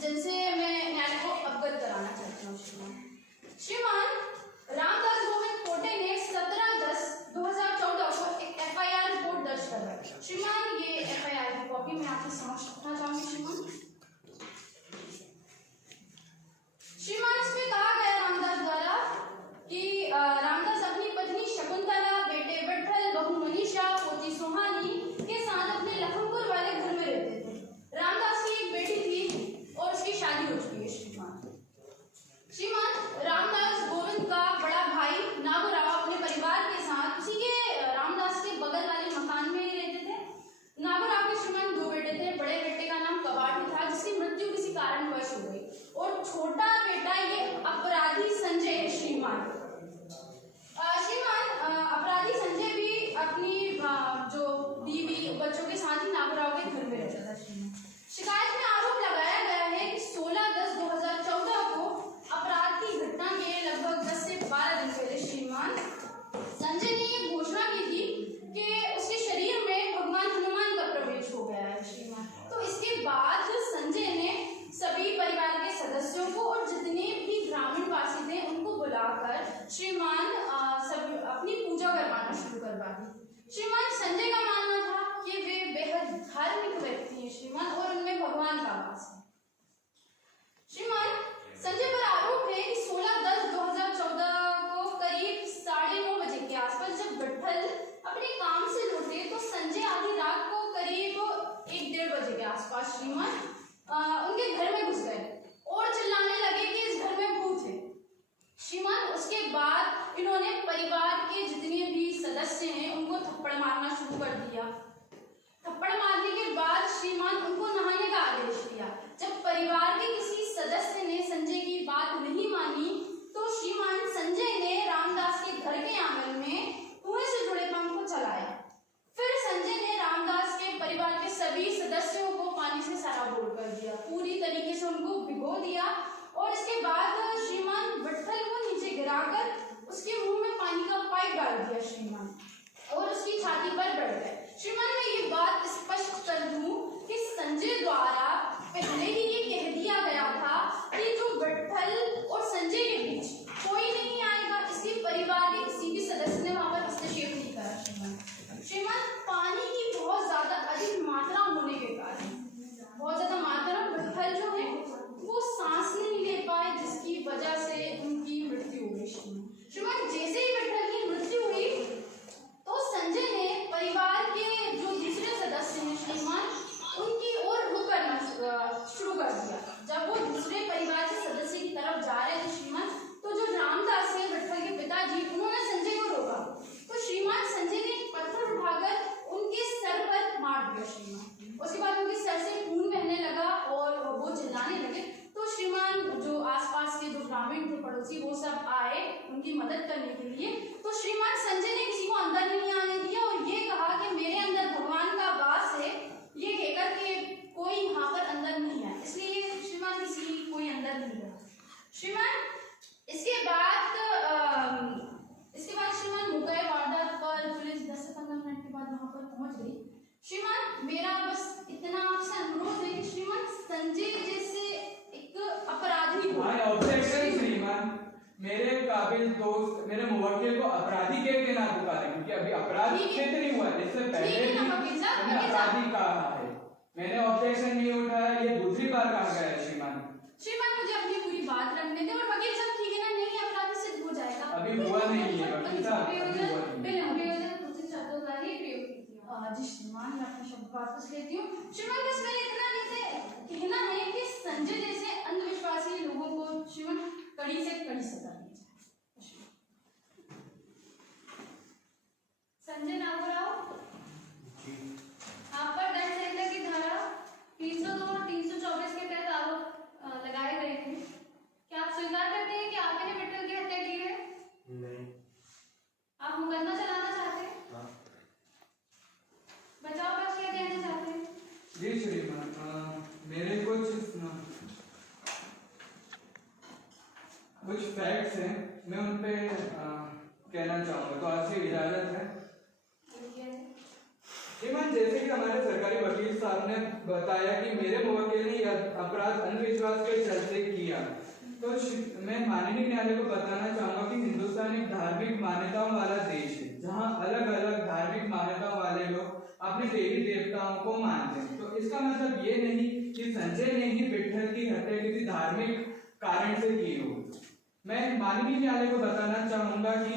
जिनसे मैं न्यायालय को अवगत कराना चाहती हूँ। श्रीमान रामदास गोविंद पोटे ने 17/10/2014 को एक FIR रिपोर्ट दर्ज करवाई। श्रीमान ये FIR की कॉपी मैं आपके समक्ष रखना चाहूंगी। श्रीमान इसमें कहा गया रामदास द्वारा कि रामदास अपनी पत्नी शकुंतला, बेटे विठल, बहू मनीषा, पोती सुहानी के साथ अपने लखनपुर वाले घर में रहते थे। रामदास की एक बेटी थी और उसकी शादी हो चुकी है। श्रीमान रामदास गोविंद का बड़ा भाई नागूराव अपने परिवार के साथ उसी के रामदास के बगल वाले मकान में ही रहते थे। नागूराव के श्रीमान 2 बेटे थे। बड़े बेटे का नाम कबाड़ी था, जिसकी मृत्यु किसी कारणवश हो गई, और छोटा बेटा ये अपराधी संजय है। श्रीमान अपराधी संजय भी अपनी जो बीवी बच्चों के साथ ही नागूराव के घर में रहता था। शिकायत में आरोप लगाया गया है कि 16/10/2014 को अपराध की घटना के लगभग 10 से 12 दिन पहले श्रीमान संजय ने ये घोषणा की थी कि उसके शरीर में भगवान हनुमान का प्रवेश हो गया है। श्रीमान तो इसके बाद संजय ने सभी परिवार के सदस्यों को और जितने भी ग्रामीण वासी थे उनको बुलाकर श्रीमान सभी अपनी पूजा करवाना शुरू करवा दी। श्रीमान संजय का मानना था कि वे बेहद धार्मिक व्यक्ति हैं श्रीमान, और उनमें भगवान का वास है। श्रीमान संजय पर आरोप है कि 16/10/2014 को करीब 9:30 बजे के आसपास जब विठल अपने काम से लौटे तो संजय आधी रात को करीब 1-1:30 बजे के आसपास श्रीमान उनके घर में घुस गए और चिल्लाने लगे कि इस घर में भूत है। श्रीमान उसके बाद इन्होंने परिवार के जितने भी सदस्य हैं उनको थप्पड़ मारना शुरू कर दिया। थप्पड़ मारने के बाद श्रीमान उनको नहाने का आदेश दिया। जब परिवार के किसी सदस्य ने संजय की बात नहीं मानी तो श्रीमान संजय ने रामदास के घर के आंगन में कुएं से जुड़े पंप को चलाया। फिर संजय ने रामदास के परिवार के सभी सदस्यों को पानी से सराबोर कर दिया, पूरी तरीके से उनको भिगो दिया, और इसके बाद श्रीमान विठल को नीचे गिराकर उसके मुंह में पानी का पाइप डाल दिया श्रीमान, और उसकी छाती पर बैठ गए। श्रीमान मैं ये बात स्पष्ट कर दूं कि संजय द्वारा पहले ही ये कह दिया गया था कि जो विठल और संजय के बीच कोई नहीं आएगा। इसके परिवार के किसी भी सदस्य ने वहां पर हस्तक्षेप नहीं करा। श्रीमान पानी की बहुत ज्यादा अधिक मात्रा होने के कारण बहुत ज्यादा मात्रा विठल जो है वो सांस नहीं ले पाए, जिसकी वजह से उनकी मृत्यु हो गई। श्रीमान जैसे ही विठल की मृत्यु हुई तो संजय ने परिवार के जो दूसरे सदस्य हैं श्रीमान उनकी ओर रुख करना शुरू कर दिया। जब वो दूसरे परिवार के सदस्य की तरफ जा रहे थे श्रीमान तो जो रामदास है विठल के पिताजी उन्होंने संजय को रोका, तो श्रीमान संजय ने एक पत्थर उठाकर उनके सर पर मार दिया श्रीमान। उसके बाद उनके सर से खून बहने लगा और वो चिल्लाने लगे। तो श्रीमान जो आसपास के जो ग्रामीण थे पड़ोसी वो सब आए उनकी मदद करने के लिए। तो श्रीमान संजय ने किसी को अंदर नहीं आने दिया और ये कहा कि मेरे अंदर भगवान का वास है, ये कहकर के कोई यहाँ पर अंदर नहीं है, इसलिए श्रीमान किसी कोई अंदर नहीं गया। श्रीमान इसके बाद श्रीमान मुकय वारदात पर पुलिस 10 से 15 मिनट के बाद वहां पर पहुंच गई। श्रीमान मेरा बस इतना आपसे अनुरोध है कि श्रीमान संजय जैसे एक अपराधी हो। ऑब्जेक्शन श्रीमान, मेरे काबिल दोस्त मेरे मुवक्किल को अपराधी कह के ना पुकारे, क्योंकि अभी अपराध सिद्ध नहीं हुआ। इससे पहले भी अपराधी कहा है, मैंने ऑब्जेक्शन नहीं उठाया, ये दूसरी बार कहा गया है श्रीमान। श्रीमान मुझे अपनी पूरी बात रखने दें और वकील साहब ठीक है ना, नहीं अपराधी सिद्ध हो जाएगा। अभी हुआ नहीं है वकील साहब, जी श्रीमान मैं अपने शब्द वापस लेती हूँ। श्रीमान बस मेरे इतना कहना है कि संजय जैसे अंधविश्वासी लोगों को श्रीमान कड़ी से कड़ी सजा दी जाए। संजय नागूराव आप पर दंड संहिता की धारा 302 और 324 के तहत आरोप लगाए गए थे। क्या आप स्वीकार करते हैं कि आपने विठल की हत्या की है? नहीं। आप मुकदमा चलाना चाहते हैं? हाँ। बचाव पक्ष क्या कहना चाहते हैं? जी श्रीमान मेरे कुछ फैक्ट्स हैं, मैं उन पे कहना चाहूँगा, तो आपसे इजाजत है? श्रीमान जैसे कि हमारे सरकारी वकील साहब ने बताया कि मेरे मुवक्किल ने अपराध अंधविश्वास वाले को बताना चाहूंगा कि हिंदुस्तान एक धार्मिक मान्यताओं वाला देश है, जहाँ अलग अलग धार्मिक मान्यताओं वाले लोग अपने देवी देवताओं को मानते हैं। तो इसका मतलब ये नहीं कि संजय ने ही विट्ठल की हत्या किसी धार्मिक कारण से की हो। मैं माननीय न्यायालय को बताना चाहूंगा कि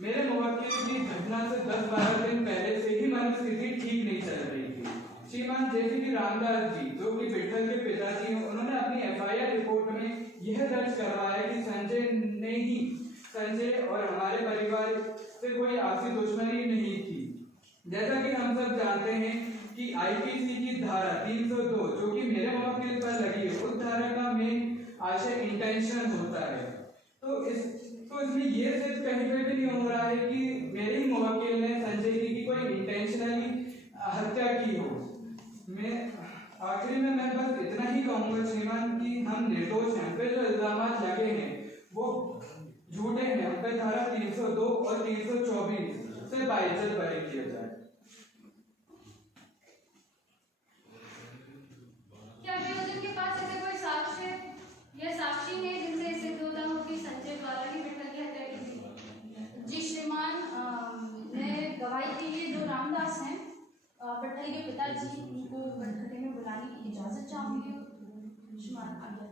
मेरे मुवक्किल की घटना से 10-12 दिन पहले से ही मनस्थिति ठीक नहीं चल रही थी। श्रीमान जैसे कि रामदास जी जो कि विट्ठल के पिताजी हैं, उन्होंने अपनी FIR रिपोर्ट में यह दर्ज करवाया कि संजय और हमारे परिवार से कोई आपसी दुश्मनी नहीं थी। जैसा कि हम सब जानते हैं कि IPC की धारा 302 जो कि मेरे मुवक्किल पर लगी है, उस धारा का मेन आशय इंटेंशन होता है। तो इसमें ये सिर्फ कहीं पे भी नहीं हो रहा है कि मेरे ही मुवक्किल ने संजय जी की कोई इंटेंशनली हत्या की हो। मैं आखिरी में मैं बस इतना ही कहूंगा श्रीमान कि हम निर्दोष हैं, पे जो इल्जाम लगे हैं वो झूठे हैं। हम पे धारा 302 और 324 से बाइज्जत बरी किया जाए। क्या अभियोजन के पास ऐसे कोई साक्ष्य या साक्षी है जिनसे इसे होता हो कि संजय द्वारा ही विट्ठल की हत्या की थी? जी श्रीमान, मैं गवाही के लिए जो रामदास हैं विट्ठल के पिताजी, उनको विट्ठल में बुलाने की इजाजत चाहूंगी। श्रीमान आगे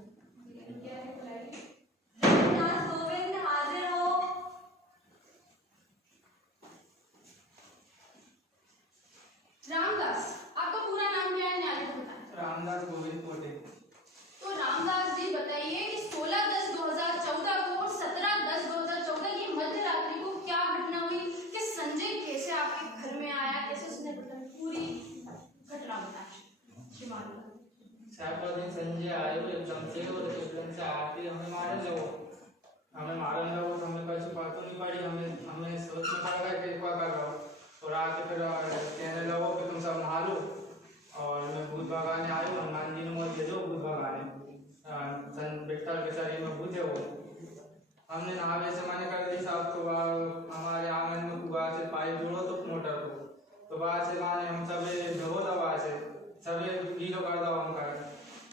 क्या है बुलाइए। रामदास गोविंद हाजिर हो। रामदास, आपका पूरा नाम क्या है न्यायालय को बताएं। रामदास गोविंद कोटे। तो रामदास जी बताइए कि 16/10/2014 को और 17/10/2014 की मध्य रात्रि को क्या घटना हुई कि संजय कैसे आपके घर में आया, कैसे उसने पूरी घटना बताएं श्रीमान। दिन संजय आयो एकदम से और एकदम से आके हमें मारने लगो तो हमें कुछ बात नहीं पड़ी। हमें सोच में पड़ गया कि क्या कर रहा हो, और आके फिर कहने लगो कि तुम सब मारो। और मैं भूत भगाने आयो, हनुमान जी ने मुझे दे दो भूत भगाने विट्ठल के शरीर में भूत है वो। हमने नहावे से मैंने कर दी साहब, तो हमारे आंगन में कुआ से पाइप जोड़ो तो मोटर को, तो वहाँ से माने हम सब धो दवा से सब गीलो कर दो हम कर।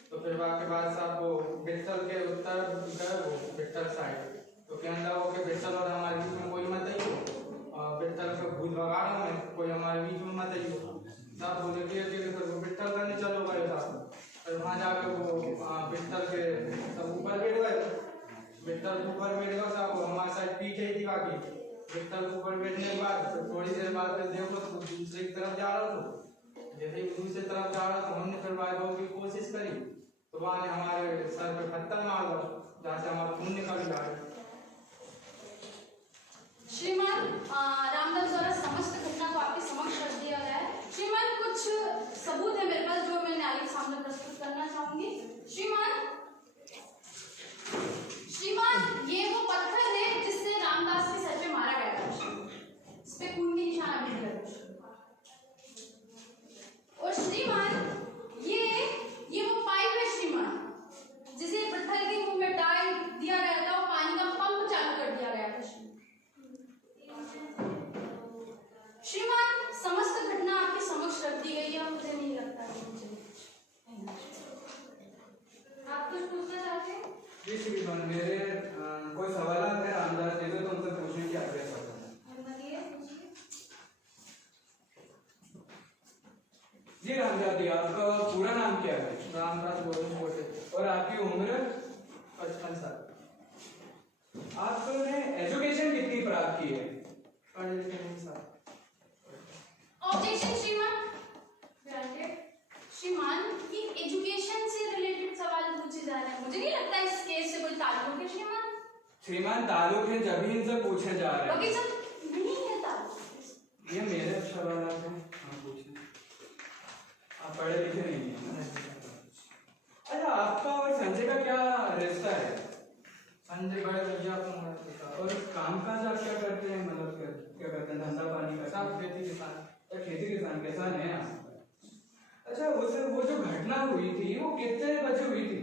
तो फिर वहाँ के बाद साहब वो विट्ठल के उत्तर गए, वो विट्ठल साइड तो कहने लगा कि विट्ठल और हमारे बीच में कोई मत ही हो, और विट्ठल को भूत भगाना में कोई हमारे बीच में मत ही हो। सब बोले कि फिर वो विट्ठल करने चलो गए साहब। फिर वहाँ जाकर वो विट्ठल के सब ऊपर बैठ गए। विट्ठल ऊपर बैठ गए साहब, हमारे साइड पीछे ही बाकी विट्ठल ऊपर बैठने के बाद थोड़ी देर बाद फिर देखो तो दूसरी तरफ जा रहा था। जैसे ही दूसरी तरफ जा रहा तो हमने फिर भागने की कोशिश करी, तो वहाँ ने हमारे सर पे पत्थर मार दिया जहाँ से हमारा खून निकल गया। श्रीमान रामदास द्वारा समस्त घटना को आपके समक्ष रख दिया गया है। श्रीमान कुछ सबूत है मेरे पास जो मैं न्यायालय के सामने प्रस्तुत करना चाहूंगी। श्रीमान ये वो पत्थर है जिससे रामदास के सर पे मारा गया था। इस पे खून के निशान अभी भी लगे। और श्रीमान ये वो पाइप है श्रीमान जिसे विट्ठल के मुंह में डाल दिया गया था और पानी का पंप चालू कर दिया गया था। श्रीमान समस्त घटना आपके समक्ष रख दी गई है। मुझे नहीं लगता है आप कुछ पूछना चाहते हैं? जी श्रीमान, मेरे कोई सवाल है रामदास जी को तो उनसे पूछने की आग्रह करता हूं। जी रामदास जी, आपका पूरा नाम क्या है? रामदास गोविंद कोटे। और आपकी उम्र? 55 साल। आपने एजुकेशन कितनी प्राप्त की है? पढ़े लिखे नहीं साहब। ऑब्जेक्शन श्रीमान। श्रीमान की एजुकेशन से रिलेटेड सवाल पूछे जा रहे हैं, मुझे नहीं लगता इस केस से कोई ताल्लुक है श्रीमान। श्रीमान ताल्लुक है जब ही इनसे पूछे जा रहे हैं। सर नहीं है ताल्लुक। ये मेरे सवाल हैं, हाँ पूछिए। आप पढ़े लिखे नहीं हैं। अच्छा, आपका और संजय का क्या रिश्ता है? संजय बड़े भैया को। और काम काज आप क्या करते हैं, मतलब क्या करते हैं, धंधा पानी का? सब खेती किसान। खेती किसान है आप? अच्छा, वो जो घटना हुई थी वो कितने बजे हुई थी?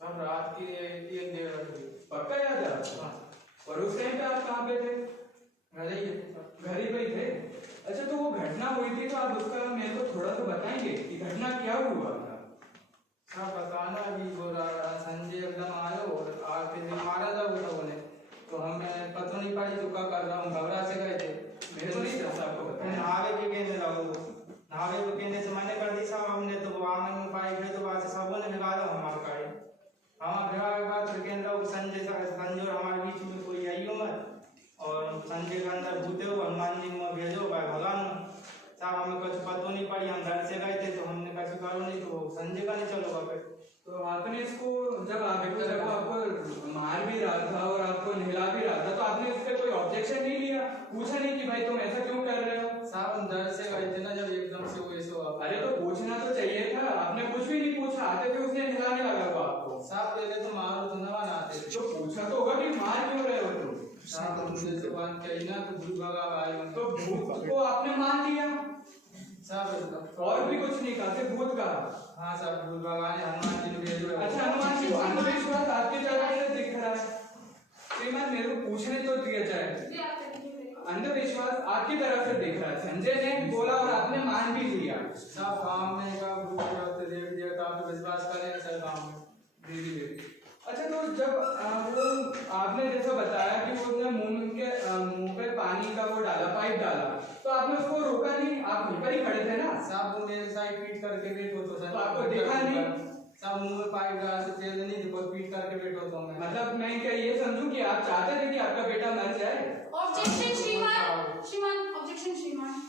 सब रात की 1-1:30 बजे। पक्का याद है आपको? हाँ। और उस टाइम पे आप कहाँ पे थे? घर ही पे ही थे। अच्छा, तो वो घटना हुई थी तो आप उसका मेरे को थोड़ा सा बताएंगे कि घटना क्या हुआ था? सब बताना भी हो रहा। संजय एकदम आयो और आके मारा था वो लोगों ने। पड़ी जो कर रहा हूँ, घबरा से गए थे। मेरे को नहीं था आपको तुम बताया। नहावे के कहने लगो, नहावे को कहने से मैंने कर दी साहब, हमने तो आंगन में पाई गई तो वहां से सबों ने भिगा दो हमारे गाड़ी। हमारा भिगा के बाद फिर कहने लगे संजय और हमारे बीच में कोई आइयो मत, और संजय के अंदर भूते हो हनुमान जी में भेजो भाई भगवान साहब। हमें कुछ पता नहीं पड़ी, हम घर से गए थे तो हमने कुछ करो नहीं, तो संजय का नहीं चलो फिर। तो आपने इसको जब आपको मार भी रहा था और आपको नहला भी रहा था, तो आपने इस पे कोई ऑब्जेक्शन नहीं लिया, पूछा नहीं कि भाई तुम ऐसा क्यों कर रहे हो? साहब हम डर से गए थे ना, जब एकदम से वो ऐसे हुआ। अरे तो पूछना तो चाहिए था, आपने कुछ भी नहीं पूछा, आते थे उसने नहलाने लगा तो आपको। साहब पहले तो मारो तो नवा आते थे, तो पूछा तो होगा कि मार क्यों रहे हो तुम? साहब मुझे जुबान कही ना तो भूत भगा आए। तो भूत को आपने मान लिया, साहब और भी कुछ नहीं कहा, सिर्फ भूत कहा। हाँ साहब भूत भगवान हनुमान जी ने भेजो। अच्छा हनुमान जी को अंधविश्वास आपके तरफ से दिख रहा है? श्रीमान मेरे को पूछने तो दिया जाए, अंधविश्वास आपकी तरफ से दिख रहा है, संजय ने बोला और आपने मान भी लिया। साहब गाँव में का भूत प्रेत देख दिया तो आप विश्वास करें सर गाँव में। दीदी अच्छा तो जब वो आपने जैसा बताया कि उसने मुंह पे पानी का वो डाला, पाइप डाला, तो आपने उसको रोका नहीं, आप वहीं पर ही खड़े थे ना? साहब वो मेरे साइड पीट करके बैठो तो सर, तो आपको देखा नहीं? साहब मुंह में पाइप डाला तो तेल नहीं देखो, पीट करके बैठो तो मैं। मतलब मैं क्या ये समझूं कि आप चाहते थे कि आपका बेटा मर जाए? ऑब्जेक्शन श्रीमान, श्रीमान ऑब्जेक्शन श्रीमान।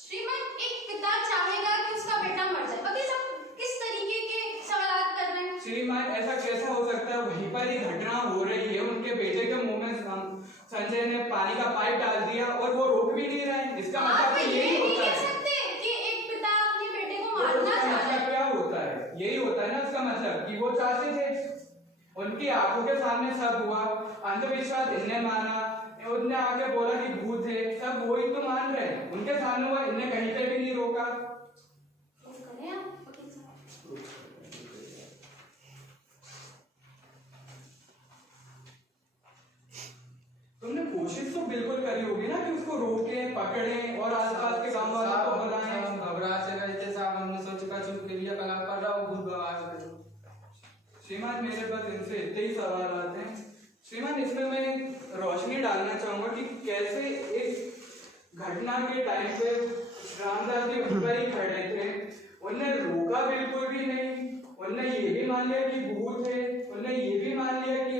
श्रीमान एक पिता चाहेगा कि उसका बेटा मर जाए, वकील साहब किस तरीके के सवाल कर रहे हैं? श्रीमान ऐसा कैसा हो सकता है, वहीं पर ही घटना हो रही है, उनके बेटे के मुंह में संजय ने पानी का पाइप डाल दिया और वो रोक भी नहीं रहे, इसका मतलब तो यही होता है। सकते कि एक पिता अपने बेटे को मारना चाहता है। क्या होता है, यही होता है ना इसका मतलब कि वो चाहते थे, उनकी आंखों के सामने सब हुआ, अंधविश्वास इनने माना, उनने आके बोला कि भूत है, सब वही तो मान रहे हैं, उनके सामने हुआ, इनने कहीं पे भी नहीं रोका। तुमने कोशिश तो बिल्कुल करी होगी ना कि उसको रोके, पकड़े और आसपास के गांव वालों को बुलाएं। हम घबरा से गए थे साहब, हमने सोचा चुप के लिए कला कर रहा हूँ भूत भगा के। श्रीमान मेरे पास इनसे इतने ही सवाल आते हैं। श्रीमान इसमें मैं रोशनी डालना चाहूंगा कि कैसे एक घटना के टाइम पे रामदास जी ऊपर ही खड़े थे, उन्हें रोका बिल्कुल भी नहीं, उन्हें ये भी मान लिया कि भूत है, उन्हें ये भी मान लिया कि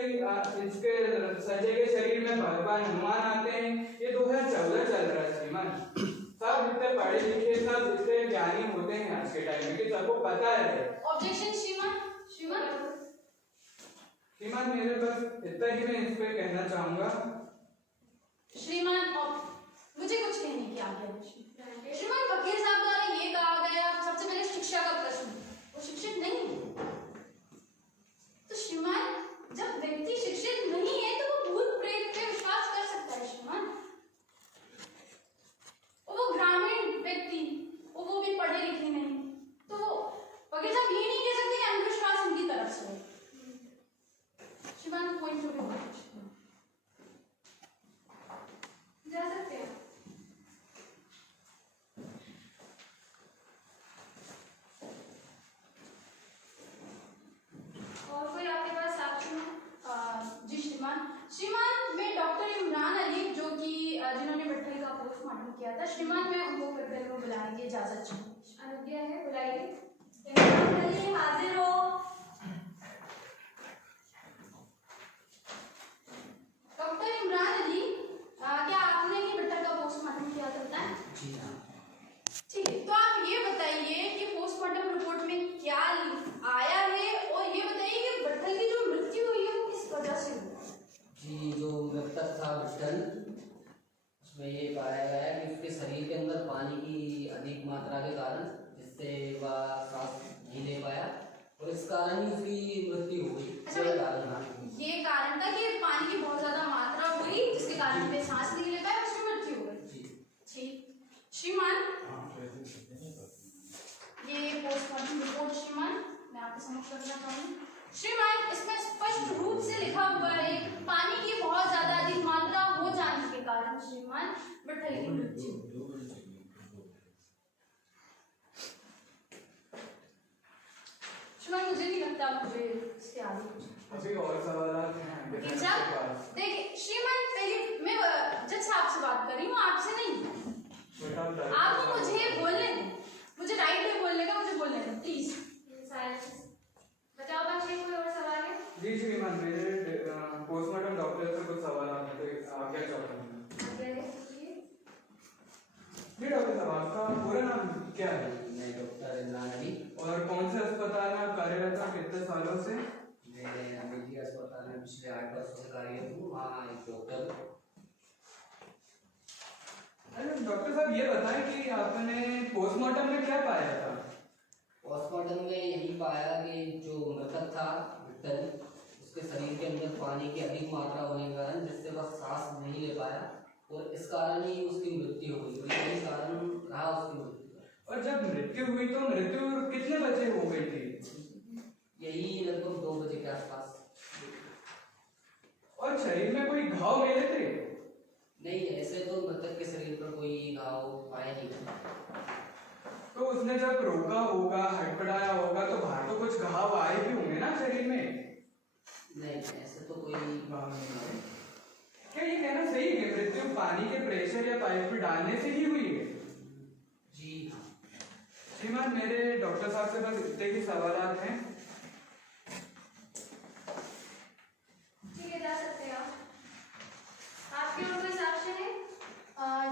इसके संजय के शरीर में भगवान हनुमान आते हैं। ये 2014 चल रहा है श्रीमान, सब इतने पढ़े लिखे, सब इतने ज्ञानी होते हैं आज के टाइम में कि सबको पता है। ऑब्जेक्शन श्रीमान, श्रीमान श्रीमान मेरे पास इतना ही मैं इस पे कहना चाहूंगा। श्रीमान मुझे कुछ कहने की आज्ञा है। श्रीमान वकील साहब द्वारा ये कहा गया, सबसे पहले शिक्षा का प्रश्न, वो शिक्षित नहीं है। तो श्रीमान जब व्यक्ति शिक्षित नहीं है तो वो भूत प्रेत पे विश्वास कर सकता है श्रीमान। वो ग्रामीण व्यक्ति, वो भी पढ़े लिखे नहीं, तो वकील साहब ये नहीं कह सकते कि अंधविश्वास उनकी तरफ से है। श्रीमान पॉइंट ऑफ व्यू जा सकते हैं। और कोई आपके पास साक्ष्य में? जी श्रीमान, श्रीमान मैं डॉक्टर इमरान अली जो कि जिन्होंने भट्टल का पोस्टमार्टम किया था, श्रीमान मैं उनको कृपया में बुलाने की इजाजत चाहूँ। अनुज्ञा है, बुलाइए। इमरान अली हाजिर हो। डॉक्टर इमरान अली, क्या आपने ही भट्टल का पोस्टमार्टम किया था? जी हाँ। ठीक है, तो आप ये बताइए कि पोस्टमार्टम रिपोर्ट में क्या आया है और ये बताइए कि भट्टल की जो मृत्यु हुई है वो किस वजह से हुई? जी जो मृतक था भट्टल, उसमें ये पाया गया है कि उसके शरीर के अंदर पानी की अधिक मात्रा के कारण, जिससे वह सांस नहीं ले पाया और इस कारण ही उसकी मृत्यु हो गई। अच्छा, ये कारण था कि पानी की बहुत ज्यादा मात्रा हुई जिसके कारण वे सांस नहीं ले पाए, उसकी मृत्यु हो गई। ठीक श्रीमान, ये पोस्टमार्टम रिपोर्ट श्रीमान मैं आपके समक्ष रखना चाहूंगी। श्रीमान इसमें स्पष्ट रूप से लिखा हुआ है पानी की बहुत ज्यादा अधिक मात्रा हो जाने के कारण श्रीमान भट्टल की मृत्यु। श्रीमान मुझे नहीं लगता मुझे इसके आगे कुछ अभी और सवाल हैं वकील साहब देखिए श्रीमान, पहले मैं जज साहब से बात कर रही हूँ, आपसे नहीं। आप मुझे बोलने दें, मुझे राइट में बोलने का, मुझे बोलने दें प्लीज। बचाओ बच्चे, कोई और सवाल है? जी श्रीमान, मेरे पोस्टमार्टम डॉक्टर से कुछ सवाल आते थे, आज्ञा चाहता हूँ। जी डॉक्टर साहब, आपका पूरा नाम क्या है? मैं डॉक्टर इमरान अली। और कौन से अस्पताल में आप कार्यरत हैं, कितने सालों से? मैं अमेठी अस्पताल में पिछले 8 वर्ष से कार्यरत हूँ, वहाँ एक डॉक्टर। अरे डॉक्टर साहब, ये बताएं कि आपने पोस्टमार्टम में क्या पाया था? पोस्टमार्टम में यही पाया कि जो मृतक था विट्ठल, उसके शरीर के अंदर पानी की अधिक मात्रा होने के कारण जिससे वह सांस नहीं ले पाया और इस कारण ही उसकी मृत्यु हुई। यही कारण रहा उसकी मृत्यु का। और जब मृत्यु हुई तो मृत्यु कितने बजे हो गई थी? यही लगभग 2 बजे के आसपास। और शरीर में कोई घाव मिले थे? नहीं, ऐसे तो मृतक के शरीर पर कोई घाव पाया नहीं था। तो उसने जब रोका होगा, हड़बड़ाया होगा, तो बाहर तो कुछ घाव आए भी होंगे ना शरीर में? नहीं, ऐसे तो कोई घाव नहीं आए। क्या ये कहना सही है कि मृत्यु पानी के प्रेशर या पाइप में डालने से ही हुई है? जी हाँ। श्रीमान, मेरे डॉक्टर साहब से बस इतने ही सवाल हैं। ठीक है, जा सकते हैं आप। आपके और कोई साक्ष्य है?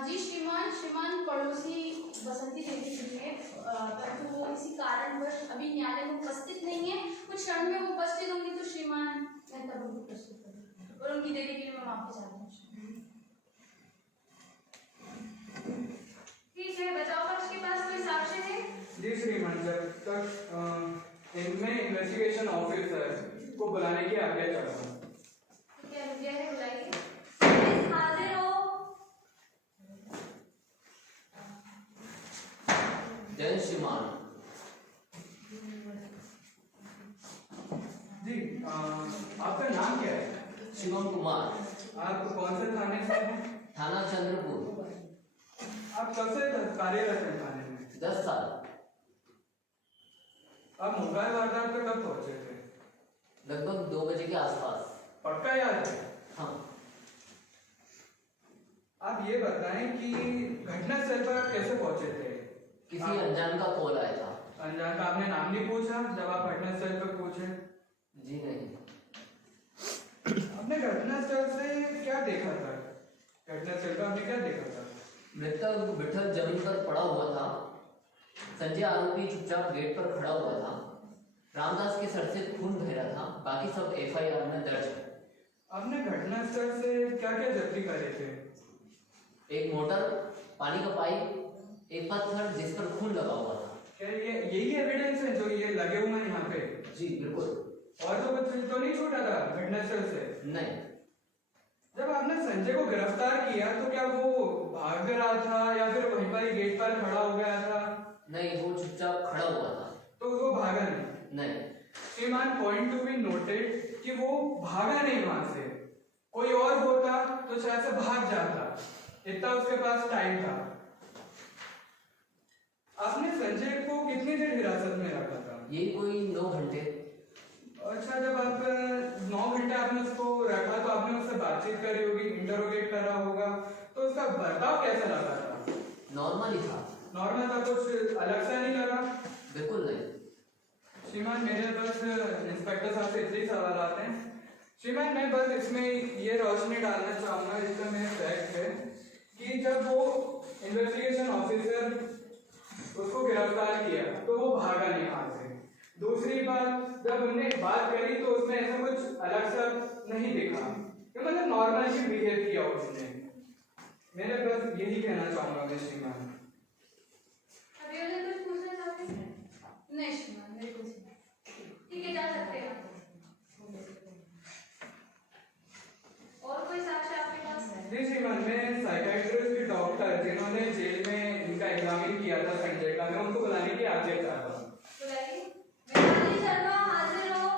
जी श्रीमान पड़ोसी बसंती देवी जी है, परंतु वो किसी कारणवश अभी न्यायालय में उपस्थित नहीं है। कुछ क्षण में वो उपस्थित होंगी तो श्रीमान मैं तब उनको प्रस्तुत करूँगी और उनकी देरी के लिए मैं माफी चाहती हूँ। ठीक है, बचाव पक्ष के पास कोई साक्ष्य है? जी श्रीमान, जब तक इनमें इन्वेस्टिगेशन ऑफिसर को बुलाने की आज्ञा चाहता हूँ। ठीक है, रुक है, बुलाइए। हाजिर हो। जय श्रीमान। जी आपका नाम क्या है? शिवम कुमार। आप कौन से थाने से हैं? थाना चंद्रपुर। आप कब से कार्यरत हैं थाने में? 10 साल। आप मोबाइल वारदात पे कब पहुंचे थे? लगभग 2 बजे के आसपास। पक्का याद है? हाँ। आप ये बताएं कि घटनास्थल पर आप कैसे पहुंचे थे? किसी अनजान का कॉल आया था। अनजान का आपने नाम नहीं पूछा जब आप घटनास्थल पर पहुंचे? जी नहीं। आपने घटनास्थल से क्या देखा था? घटनास्थल पर आपने क्या देखा था? मृतक विट्ठल जमीन पर पड़ा हुआ था। संजय आरोपी चुपचाप गेट पर खड़ा हुआ था। रामदास के सर से खून बह रहा था। बाकी सब FIR में दर्ज है। आपने घटनास्थल से क्या क्या जब्ती करे थे? एक मोटर, पानी का पाइप, एक पत्थर जिस पर खून लगा हुआ था। क्या ये यही एविडेंस है जो ये लगे हुए हैं यहाँ पे? जी बिल्कुल। और तो कुछ तो नहीं छूटा था घटनास्थल से? नहीं। जब आपने संजय को गिरफ्तार किया तो क्या वो भाग रहा था या फिर वहीं पर ही गेट पर खड़ा हो गया था? नहीं, वो चुपचाप खड़ा हुआ था। तो वो भागा नहीं? नहीं। श्रीमान, पॉइंट टू बी नोटेड कि वो भागा नहीं वहां से। कोई और होता तो शायद से भाग जाता, इतना उसके पास टाइम था। आपने संजय को कितनी देर हिरासत में रखा था? ये कोई 9 घंटे। अच्छा, जब आप 9 घंटे आपने उसको रखा तो आपने उससे बातचीत करी होगी, इंटरोगेट करा होगा, तो उसका बर्ताव कैसा लगा था? नॉर्मल ही था। नॉर्मल था, कुछ अलग सा नहीं लगा? बिल्कुल नहीं। श्रीमान, मेरे पास इंस्पेक्टर साहब से इतने सवाल आते हैं। श्रीमान, मैं बस इसमें ये रोशनी डालना चाहूंगा, इसका मेरा फैक्ट है कि जब वो इन्वेस्टिगेशन ऑफिसर उसको गिरफ्तार किया तो वो भागा नहीं वहां से। दूसरी बात, जब हमने बात करी तो उसमें ऐसा कुछ अलग सा नहीं दिखा, कि मतलब नॉर्मल ही बिहेव किया उसने। मैंने बस यही कहना चाहूंगा मैं श्रीमान। अभी उन्हें कुछ पूछना चाहते हैं? नहीं श्रीमान, मेरे कुछ नहीं। ठीक है, जा सकते हैं। और कोई साक्ष्य आपके पास है? जी श्रीमान, मैं साइकियाट्रिस्ट डॉक्टर जिन्होंने जेल में इनका एग्जामिन किया था संजय का, मैं उनको बुलाने की आज्ञा चाहता हूँ। बुलाइए। वैशाली शर्मा, हाजिर हो।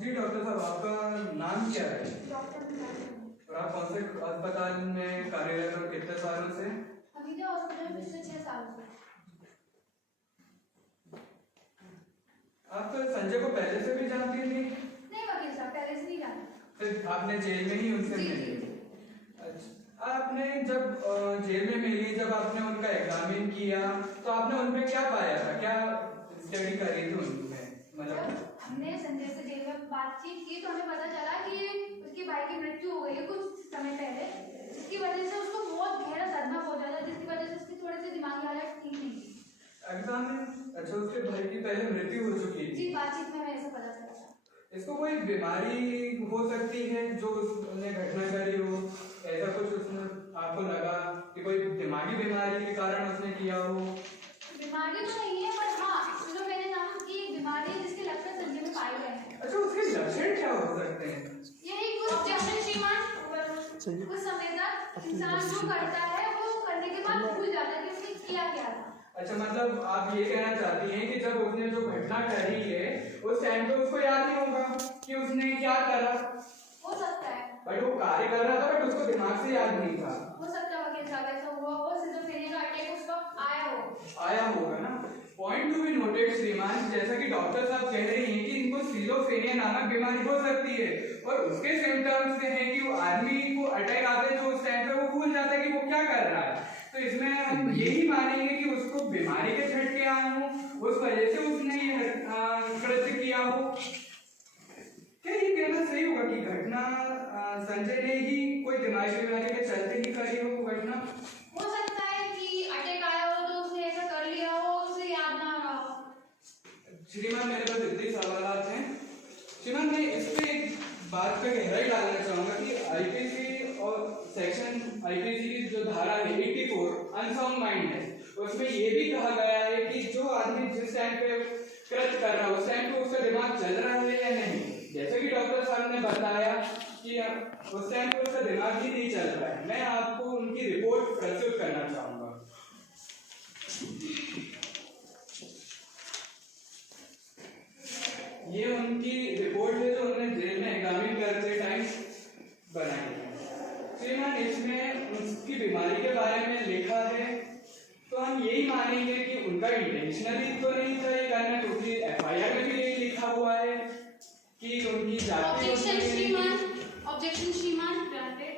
जी डॉक्टर साहब, आपका नाम क्या है और आप कौन नवसिक अस्पताल में कार्यरत और कितने सालों से? हमीदिया हॉस्पिटल में पिछले 6 साल से। आप तो संजय को पहले से भी जानती थी? नहीं वकील साहब, पहले से नहीं जानती। फिर आपने जेल में ही उनसे मिली? अच्छा, आपने जब जेल में मिली, जब आपने उनका एग्जामिन किया तो आपने उनमें क्या पाया था, क्या स्टडी करी थी उनमें? मतलब हमने संजय से जेल में बातचीत की तो हमें पता चला कि उसके भाई की मृत्यु हो गई है कुछ समय पहले, जिसकी वजह से उसको बहुत गहरा सदमा पहुंचा था, जिसकी वजह से उसकी थोड़ी सी दिमागी हालत ठीक नहीं थी। एग्जामिन? अच्छा, उसके भाई की पहले मृत्यु हो चुकी थी? जी, बातचीत में हमें ऐसा पता चला था। इसको कोई बीमारी हो सकती है जो उसने घटना करी हो, ऐसा कुछ उसने आपको लगा कि कोई दिमागी बीमारी के कारण उसने किया हो? बीमारी तो नहीं है, पर हाँ स्किज़ोफ्रेनिया नाम की एक बीमारी है जिसके लक्षण संजय में पाए गए हैं। अच्छा, उसके लक्षण क्या हो सकते हैं? यही कुछ जैसे श्रीमान कुछ समय तक इंसान जो करता है वो करने के बाद भूल जाता है कि उसने किया क्या था। अच्छा, मतलब आप ये कहना चाहती हैं कि जब उसने जो घटना करी है उस टाइम पे उसको याद नहीं होगा कि उसने क्या करा? हो सकता है, बट वो कार्य कर रहा था, बट उसको दिमाग से याद नहीं था। हो सकता है वकील साहब ऐसा हुआ हो, स्किज़ोफ्रेनिया का अटैक उस वक्त आया होगा ना। पॉइंट टू बी नोटेड श्रीमान, जैसा कि डॉक्टर साहब कह रही हैं कि इनको स्किज़ोफ्रेनिया नामक बीमारी हो सकती है और उसके सिम्टम्स से है कि वो आदमी को अटैक आता है जो उस टाइम पे वो भूल जाता है कि वो क्या कर रहा है। तो इसमें हम यही मानेंगे कि उसको बीमारी के झटके आए हों, उस वजह से उसने ये कृत्य किया हो। क्या ये कहना सही होगा कि घटना संजय ने ही कोई दिमागी बीमारी के चलते ही करी हो वो घटना? हो सकता है कि अटैक आया हो तो उसने ऐसा कर लिया हो, उसे याद ना रहा हो। श्रीमान, मेरे पास इतने सवाल हैं। श्रीमान, मैं इस पे एक बात पे गहराई डालना चाहूंगा कि आईपीसी और सेक्शन आईपीसी की जो धारा है 84 अनसाउंड माइंड है, उसमें ये भी कहा गया है कि जो आदमी जिस टाइम पे कृत्य कर रहा है उस टाइम पे उसका दिमाग चल रहा है या नहीं। जैसे कि डॉक्टर साहब ने बताया कि उस टाइम पे उसका दिमाग ही नहीं चल रहा है। मैं आपको उनकी रिपोर्ट प्रस्तुत करना चाहूंगा। ये उनकी रिपोर्ट है जो उन्होंने जेल में एग्जामिन करते टाइम बनाई है। श्रीमान, इसमें उसकी बीमारी के बारे में लिखा है तो हम यही मानेंगे कि उनका इंटेंशनली तो नहीं था ये करना, क्योंकि एफआईआर में भी यही लिखा हुआ है कि उनकी ऑब्जेक्शन श्रीमान ग्रांटेड।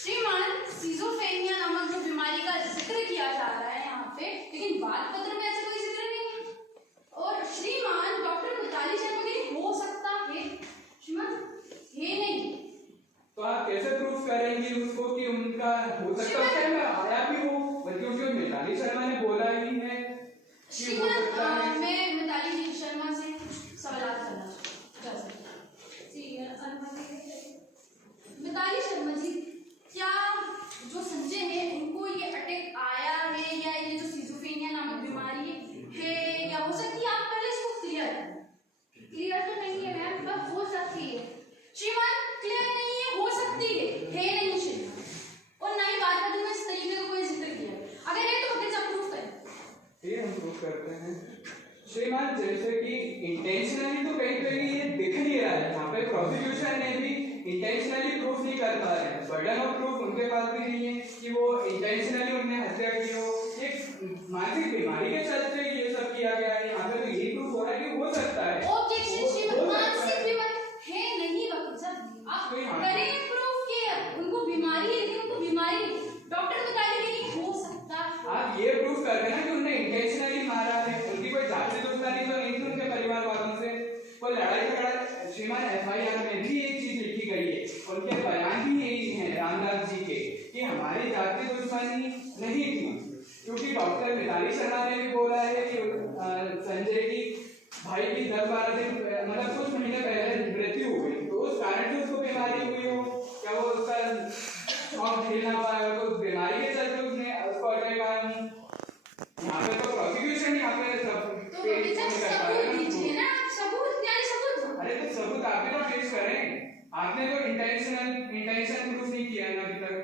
श्रीमान, स्किज़ोफ्रेनिया नामक जो बीमारी का जिक्र किया जा रहा है यहाँ पे, लेकिन बात पत्र में ऐसा कोई जिक्र नहीं है। और श्रीमान, डॉक्टर मिताली शर्मा के लिए हो सकता है श्रीमान, ये नहीं तो आप कैसे प्रूफ करेंगे उसको कि उनका हो सकता है मैं आया भी हो, बल्कि उसको मिताली शर्मा ने बोला ही है कि हो सकता है। मैं मिताली शर्मा से कुछ सवाल करना चाहती हूँ। मिताली शर्मा जी, क्या जो संजय है उनको ये अटैक आया है या ये जो स्किज़ोफ्रेनिया नामक बीमारी है या हो सकती है? आप पहले इसको क्लियर तो नहीं है मैम, पर हो सकती है। श्रीमान, क्लियर नहीं है, हो सकती है नहीं श्रीमान, और ना ही बात करते हुए इस तरीके का कोई जिक्र किया। अगर है तो वकील साहब प्रूफ करें। ये हम प्रूफ करते हैं श्रीमान। जैसे कि इंटेंशनली तो कहीं पे भी ये दिख नहीं रहा है, यहाँ पे प्रोसिक्यूशन ने भी इंटेंशनली प्रूफ नहीं कर पा रहे हैं। बर्डन ऑफ प्रूफ उनके पास भी नहीं है कि वो इंटेंशनली उन्हें हत्या की हो, एक मानसिक बीमारी के चलते ये सब किया गया है। यहाँ पे तो यही प्रूफ हो रहा है कि हो सकता है। ऑब्जेक्शन श्रीमान, मानसिक बीमारी है नहीं वकील साहब, आप करें प्रूफ कि उनको बीमारी है, लेकिन उनको बीमारी डॉक्टर बता रहे हैं कि हो सकता है। आप ये प्रूफ कर देना कि उन्हें इंटेंशनली मारा है, उनकी कोई जाति दुश्मनी तो नहीं थी उनके परिवार वालों से, कोई लड़ाई झगड़ा। श्रीमान, एफआईआर में भी एक चीज लिखी गई है, उनके बयान भी यही है रामदास जी के कि हमारी जाति दुश्मनी नहीं थी, क्योंकि डॉक्टर मिताली शर्मा ने भी बोला है कि संजय की भाई की 10-12 दिन मतलब कुछ महीने पहले मृत्यु हो गई, तो उस कारण से उसको बीमारी हुई हो, क्या वो उसका शौक झेल ना पाया, तो बीमारी के चलते उसने उसको अटैक आया। यहाँ पे तो प्रोसिक्यूशन यहाँ पे सब सबूत दीजिए ना, सबूत यानी सबूत। अरे तो सबूत आप भी तो पेश करें, आपने तो इंटेंशन प्रूफ नहीं किया ना अभी तक।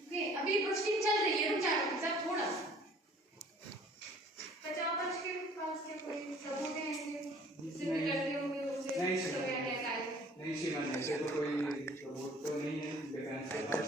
ओके, अभी प्रोसीडिंग चल रही है, रुक जाओ सर थोड़ा। बचाव पक्ष के पास के कोई सबूत हैं जिससे करते होंगे उसे नहीं तो क्या क्या नहीं श्रीमान, ऐसे तो कोई सबूत तो नहीं है डिफेंस के पास।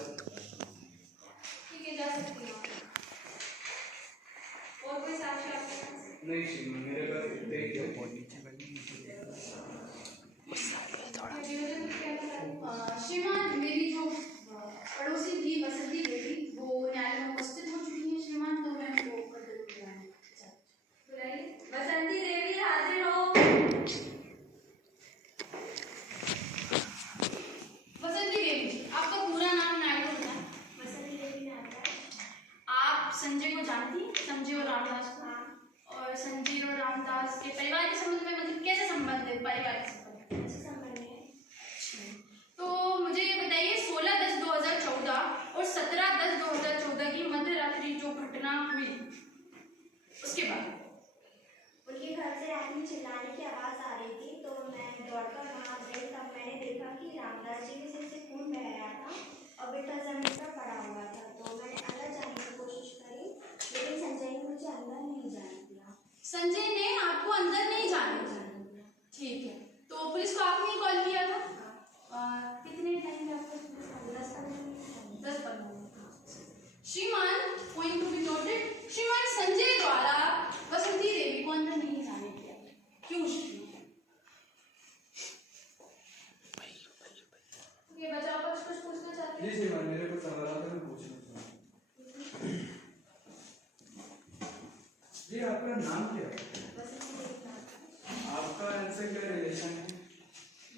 घटना हुई उसके बाद? उनके घर से रात में चिल्लाने की आवाज़ आ रही थी, तो मैं दौड़कर वहाँ गई। तब मैंने देखा कि रामदास जी के सिर से खून बह रहा था और बेटा जमीन पर पड़ा हुआ था। तो मैंने अंदर जाने की कोशिश करी, लेकिन संजय ने मुझे अंदर नहीं जाने दिया। संजय ने आपको अंदर नहीं जाने दिया। ठीक है, तो पुलिस को आपने ही कॉल किया था? कितने टाइम में आपको? 10-15 मिनट। श्रीमान, पॉइंट टू बी नोटेड, श्रीमान संजय द्वारा बसंती देवी को अंदर नहीं जाने दिया। क्यों श्रीमान? ये बचाओ, कुछ पूछना चाहते हैं? जी श्रीमान, मेरे को सवाल आता है, पूछना चाहूँ। जी आपका नाम क्या है? आपका इनसे क्या रिलेशन है?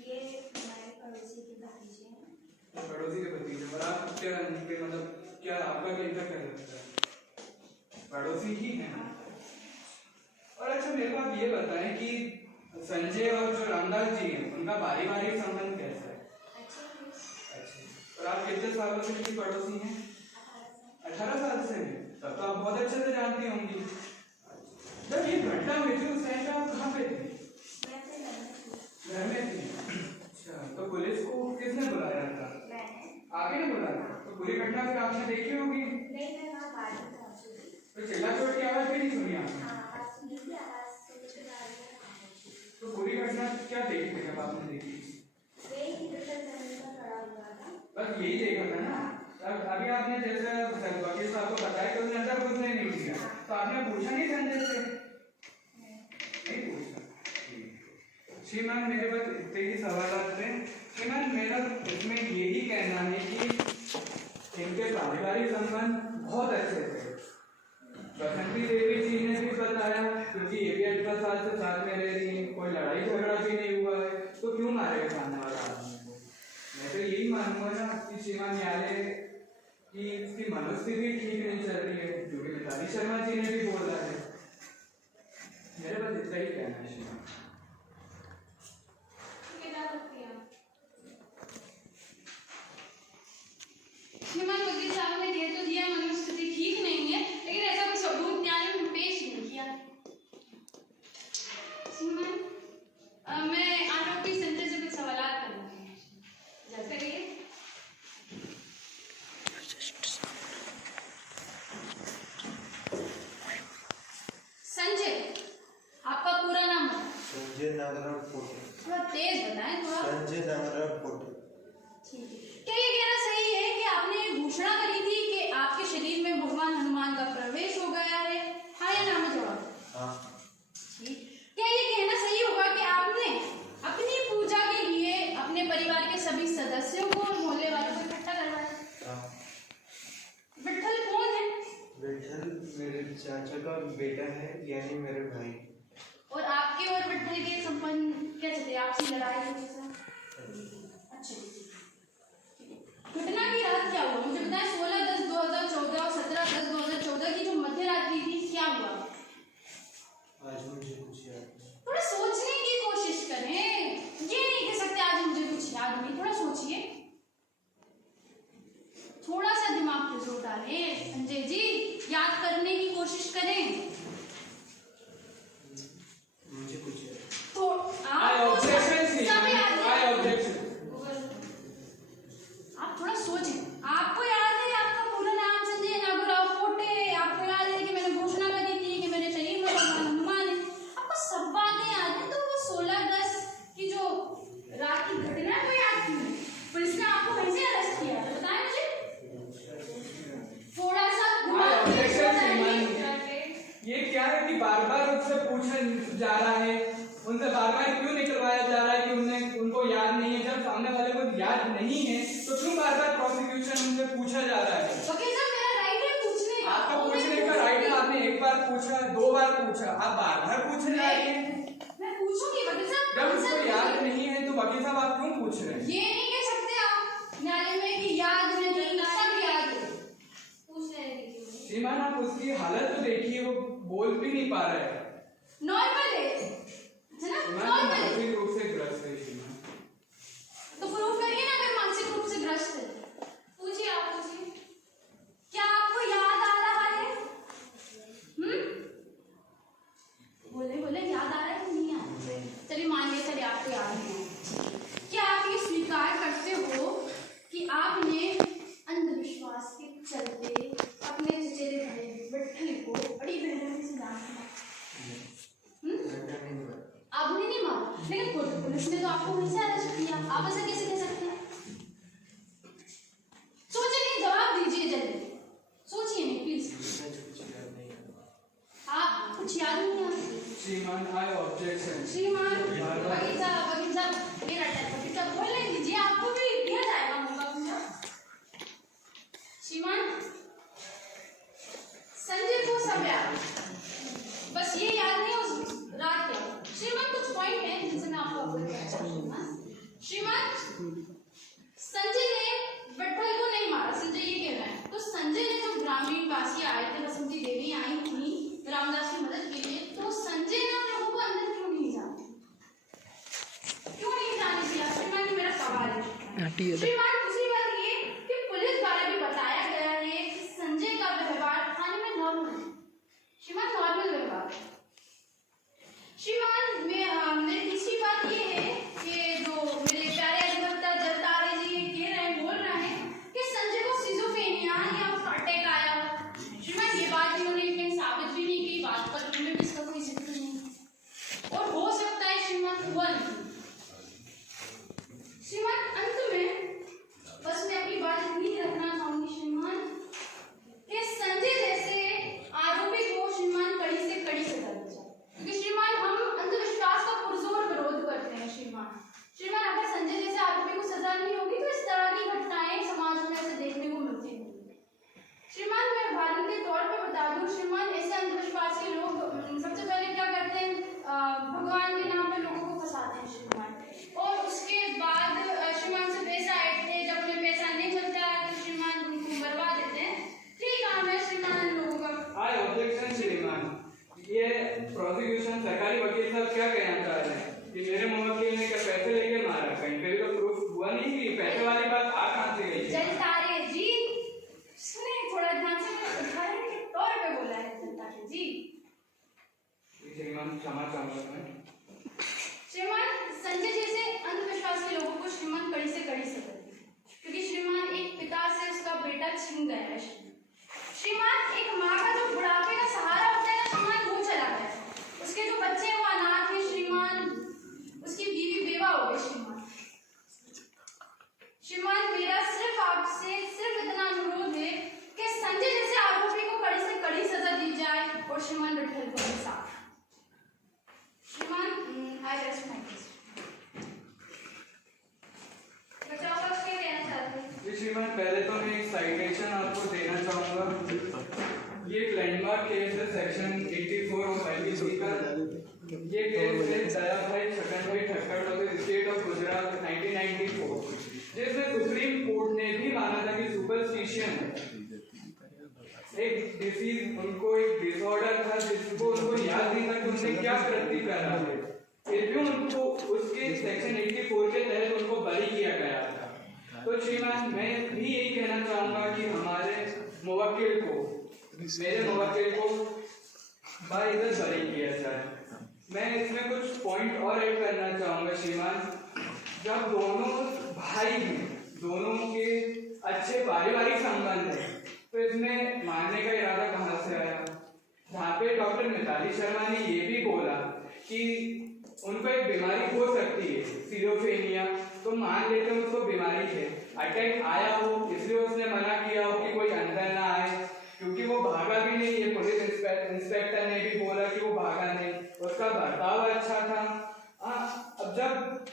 ये हमारे पड़ोसी की भतीजी है। पड़ोसी के भतीजे। और आप क्या इनके मतलब क्या आपका इनका क्या लगता है? पड़ोसी ही है। और अच्छा मेरे को आप ये बताएं कि संजय और जो रामदास जी हैं उनका पारिवारिक संबंध कैसा है? अच्छा। और आप कितने सालों से इनकी पड़ोसी हैं? 18 साल से हैं। तब तो आप बहुत अच्छे से जानती होंगी। जब ये घटना हुई थी उस टाइम पे आप कहाँ पे थे? घर में थी। अच्छा, तो पुलिस को किसने बुलाया था? आपने बुलाया? तो पूरी घटना फिर आपने देखी होगी। नहीं, मैं वहाँ बाद में पहुँची थी। तो चिल्ला चोट की आवाज भी नहीं सुनी आपने? हाँ, आवाज़ सुनी थी, आवाज़ से मुझे गाड़ी में पहुँची। तो पूरी घटना क्या देखी थी जब आपने देखी? यही कि बेटा जमीन पर पड़ा हुआ था। बस यही देखा था ना? अब अभी आपने जैसे वकील साहब को बताया कि उसने अंदर घुसने नहीं दिया, तो आपने पूछा नहीं संजय से? नहीं पूछा। श्रीमान मेरे पास इतने ही सवाल थे। श्रीमान मेरा इसमें यही कहना है कि इनके पारिवारिक संबंध बहुत अच्छे थे। बसंती देवी जी ने भी बताया, क्योंकि ये भी 18 साल से साथ में रह रही है, कोई लड़ाई झगड़ा भी नहीं हुआ है, तो क्यों मारेगा सामने वाला आदमी को? मैं तो यही मानूंगा ना कि श्रीमान न्यायालय की इसकी मनोस्थिति ठीक नहीं चल रही है, जो कि मिताली शर्मा जी ने भी बोला है। मेरे पास इतना ही कहना है श्रीमान। श्रीमान वकील साहब ने कह तो दिया मनोस्थिति ठीक नहीं है, लेकिन ऐसा कोई सबूत न्यायालय में पेश नहीं किया। श्रीमान मैं आरोपी संजय से कुछ सवाल करूंगी, जैसे करिए। संजय, आपका पूरा नाम? संजय नागराव पोटे। थोड़ा तेज बताएं, थोड़ा। संजय नागराव पोटे। ठीक है। क्या ये कहना सही है कि आपने घोषणा करी थी कि आपके शरीर में भगवान हनुमान का प्रवेश हो गया है? हाँ या ना में जवाब? हाँ। ठीक। क्या ये कहना सही होगा कि आपने अपनी पूजा के लिए अपने परिवार के सभी सदस्यों को और मोहल्ले वालों को इकट्ठा करवाया? हाँ। विट्ठल कौन है? विट्ठल मेरे चाचा का बेटा है, यानी मेरे भाई। और आपके और विट्ठल के संबंध क्या चले? आपसी लड़ाई हो? अच्छा, घटना की रात क्या हुआ मुझे बताएं। 16/10/2014 और 17/10/2014 की जो मध्य रात्रि थी, क्या हुआ? आज मुझे कुछ याद नहीं। थोड़ा सोचने की कोशिश करें, ये नहीं कह सकते आज मुझे कुछ याद नहीं। थोड़ा सोचिए, थोड़ा सा दिमाग पे जोर डालें संजय जी, याद करने की कोशिश करें। मुझे कुछ याद तो आप थोड़ा सोचें। आपको याद है आपका पूरा नाम संजय नागराव पोटे? आपको याद है कि मैंने घोषणा करी थी कि मेरे शरीर में भगवान हनुमान है? आपको सब बातें याद है, तो वो 16/10 की जो रात की घटना है वो याद क्यों है? पुलिस ने आपको वहीं से अरेस्ट किया था, बताएं मुझे। थोड़ा सा ये क्या है कि बार बार उनसे पूछा जा रहा है, उनसे बार बार क्यों निकलवाया जा रहा है कि उनको याद नहीं है? जब सामने वाले को याद नहीं है तो क्यों बार बार प्रोसिक्यूशन उनसे पूछा जा रहा है? वकील साहब, मेरा राइट है पूछने का। आपका पूछने का राइट है। आपने एक बार पूछा, 2 बार पूछा, आप बार बार पूछने जा रही हैं। मैं पूछूंगी वकील साहब। जब उसको याद नहीं है तो वकील साहब आप क्यों पूछ रहे हैं? ये नहीं कह सकते आप न्यायालय में कि याद नहीं, सब याद है। पूछ लेने दीजिए। श्रीमान आप उसकी हालत तो देखिए, वो बोल भी नहीं पा रहा है। नॉर्मल है ना? नॉर्मल है। मानसिक रूप से ग्रस्त है श्रीमान। तो प्रूव करिए ना अगर मानसिक रूप से ग्रस्त है। पूछिए, आप पूछिए। क्या आपको याद आ रहा है? श्रीमान आई ऑब्जेक्शन। श्रीमान वकील साहब मेरा टाइम वकील साहब बोलने दीजिए, आपको भी दिया जाएगा मौका पूरा। श्रीमान संजय को सब याद, बस ये याद नहीं उस रात क्या। श्रीमान कुछ पॉइंट हैं जिनसे मैं आपको अवगत करना चाहूंगा। श्रीमान संजय ने विठल को नहीं मारा, संजय ये कह रहा है। तो संजय ने जो ग्रामीण वासी आए थे, बसंती देवी आई थी रामदास की मदद के लिए, तो संजय ने उन लोगों को अंदर क्यों नहीं जाने, क्यों नहीं जाने दिया? श्रीमान मेरा सवाल है। श्रीमान दूसरी बात ये कि पुलिस द्वारा भी बताया गया है कि संजय का व्यवहार थाने में नॉर्मल है। श्रीमान नॉर्मल व्यवहार। श्रीमान मेरी तीसरी बात ये है कि जो मेरे प्यारे अधिवक्ता जलतारे जी ये कह रहे हैं, बोल रहे हैं कि संजय को सिजोफ्रेनिया या अटैक आया। श्रीमान ये बात इन्होंने कहीं साबित भी नहीं की, बात पर में भी इसका कोई जिक्र नहीं, और हो सकता है श्रीमान हुआ नहीं। श्रीमान अंत में बस मैं अपनी बात इतनी ही रखना चाहूंगी श्रीमान कि संजय जैसे आरोपी को श्रीमान कड़ी से कड़ी सजा दी जाए, क्योंकि श्रीमान हम अंधविश्वास का पुरजोर विरोध करते हैं। श्रीमान अगर संजय जैसे आरोपी को सजा नहीं होगी तो इस तरह की घटनाएं समाज में ऐसे देखने को मिलती हैं। श्रीमान मैं उदाहरण के तौर पे बता दूं, श्रीमान ऐसे अंधविश्वास के लोग सबसे पहले क्या करते हैं, भगवान के नाम पे लोगों को फंसाते हैं श्रीमान, और उसके बाद श्रीमान से पैसा ऐंठते हैं। जब उन्हें पैसा नहीं मिलता है तो श्रीमान उनको मरवा देते हैं। ठीक काम है श्रीमान इन लोगों का। आई ऑब्जेक्शन श्रीमान, ये प्रोसिक्यूशन सरकारी वकील साहब क्या कहना चाह रहे हैं कि मेरे मुवक्किल ने क्या पैसे लेके मारा? कहीं पे भी तो प्रूफ हुआ नहीं कि पैसे वाली बात आ कहां से गई? जलतारे जी सुने, थोड़ा ध्यान से, मैंने उदाहरण के तौर पे बोला है जलतारे जी। श्रीमान क्षमा चाहूंगा मैं। श्रीमान संजय जैसे अंधविश्वास के लोगों को श्रीमान कड़ी से कड़ी सजा दी, क्योंकि श्रीमान एक पिता से उसका बेटा छीन गया है। श्रीमान एक माँ का जो बुढ़ापे का सहारा होता है ना श्रीमान, वो चला गया। उसके जो बच्चे हैं वो अनाथ हैं श्रीमान, उसकी बीवी बेवा हो गई श्रीमान। श्रीमान मेरा सिर्फ आपसे सिर्फ इतना अनुरोध है कि संजय जैसे आरोपी को कड़ी से कड़ी सजा दी जाए और श्रीमान विठल को भी साथ। श्रीमान आई रेस्ट माय केस। बचाव पक्ष क्या कहना चाहते हैं? श्रीमान पहले तो मैं एक साइटेशन आपको देना चाहूंगा। ये एक लैंडमार्क केस है, सेक्शन 84 ऑफ आईपीसी का। ये केस है दया भाई छगन भाई Thakkar versus state of Gujarat 1994, जिसमें सुप्रीम कोर्ट ने भी माना था कि सुपरस्टिशन एक डिसीज, उनको एक डिसऑर्डर था जिसको उनको याद नहीं था कि उन्होंने क्या कृत्य करा है, फिर भी उनको उसके सेक्शन 84 के तहत उनको बरी किया गया था। तो श्रीमान मैं भी यही कहना चाहूंगा कि हमारे मुवक्किल को, मेरे मुवक्किल को बाइज्जत बरी किया जाए। मैं इसमें कुछ पॉइंट और ऐड करना चाहूंगा श्रीमान। जब दोनों भाई हैं, दोनों के अच्छे पारिवारिक संबंध है, तो इसमें मारने का इरादा कहाँ से आया? जहाँ पे डॉक्टर मिताली शर्मा ने ये भी बोला कि उनको एक बीमारी हो सकती है सिजोफ्रेनिया, तो मान लेते हैं उसको बीमारी है, अटैक आया हो इसलिए उसने मना किया हो कि कोई अंदर ना आए, क्योंकि वो भागा भी नहीं। ये पुलिस इंस्पेक्टर ने भी बोला कि वो भागा नहीं, उसका बर्ताव अच्छा था। अब जब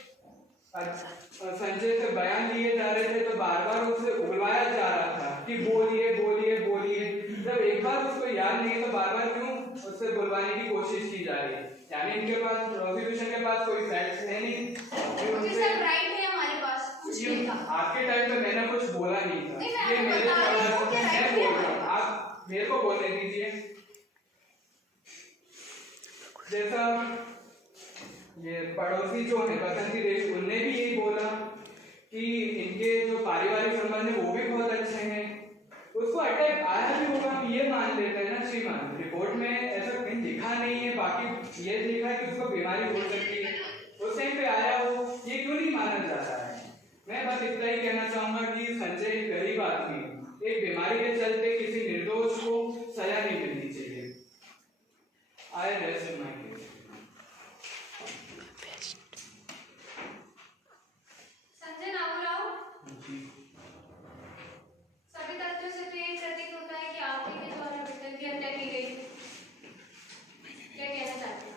संजय से बयान लिए जा रहे थे तो बार बार उससे उगलवाया जा रहा था कि बोलिए बोलिए बोलिए। जब एक बार उसको याद नहीं तो बार बार क्यों उससे बुलवाने की कोशिश की जा रही है? यानी इनके पास, प्रोसिक्यूशन के पास कोई फैक्ट्स है नहीं। सर राइट है हमारे पास पूछने का। आपके टाइम पे मैंने कुछ बोला नहीं था, नहीं, ये मेरे मैं बोल रहा हूँ, आप मेरे को बोलने दीजिए। जैसा ये पड़ोसी जो है बसंती देवी, उनने भी यही बोला कि इनके जो पारिवारिक संबंध है वो भी बहुत अच्छे हैं, उसको अटैक आया भी होगा, हम ये मान लेते हैं ना श्रीमान। रिपोर्ट में ऐसा कहीं लिखा नहीं है, बाकी ये लिखा है कि उसको बीमारी हो सकती है, उस टाइम पे आया हो, ये क्यों नहीं माना जाता है? मैं बस इतना ही कहना चाहूंगा कि संजय एक गरीब आदमी, एक बीमारी के चलते किसी निर्दोष को सजा नहीं मिलनी चाहिए। I rest my case. Sanjay Nagurao, सभी तथ्यों से तो ये प्रतीत होता है कि आप ही के द्वारा विठल की हत्या की गई। क्या कहना चाहते हैं?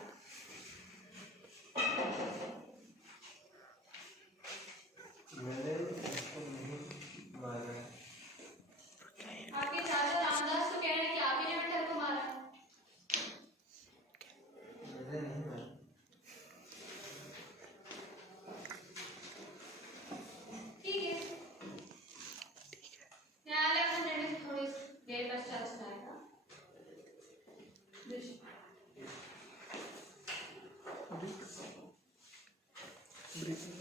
ठीक है।